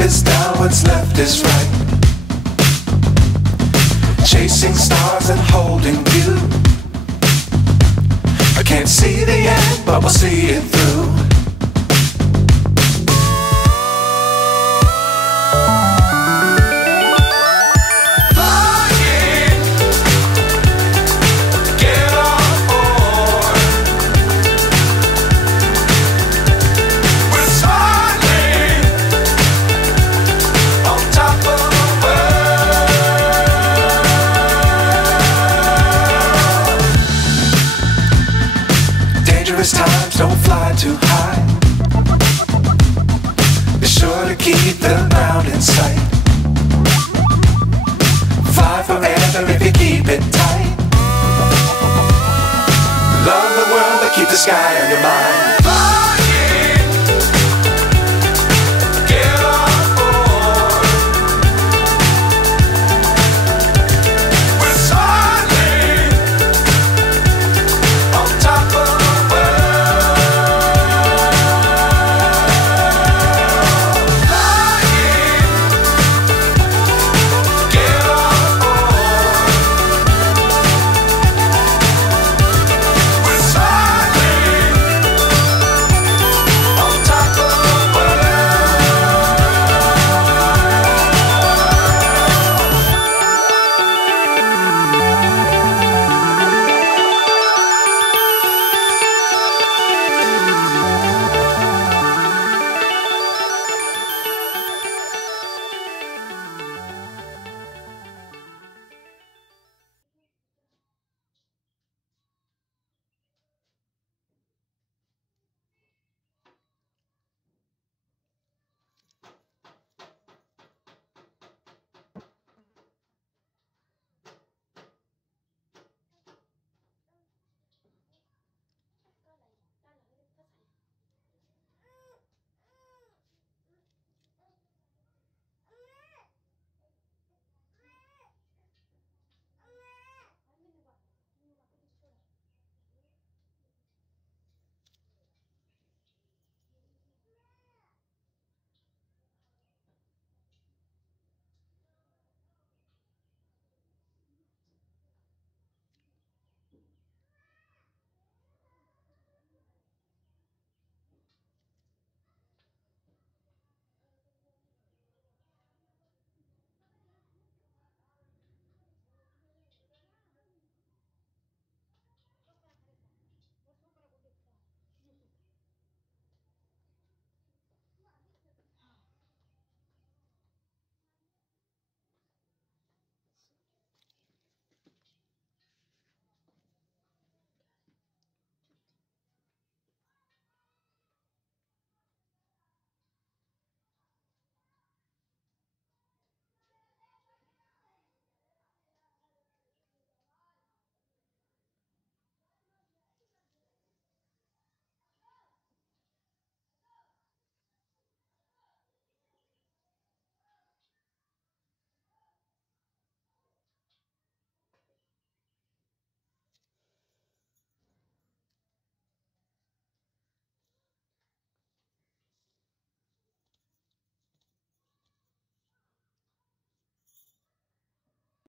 is down, what's left is right. Chasing stars and holding you. I can't see the end, but we'll see it through. Dangerous times, don't fly too high. Be sure to keep the ground in sight. Fly forever if you keep it tight. Love the world, but keep the sky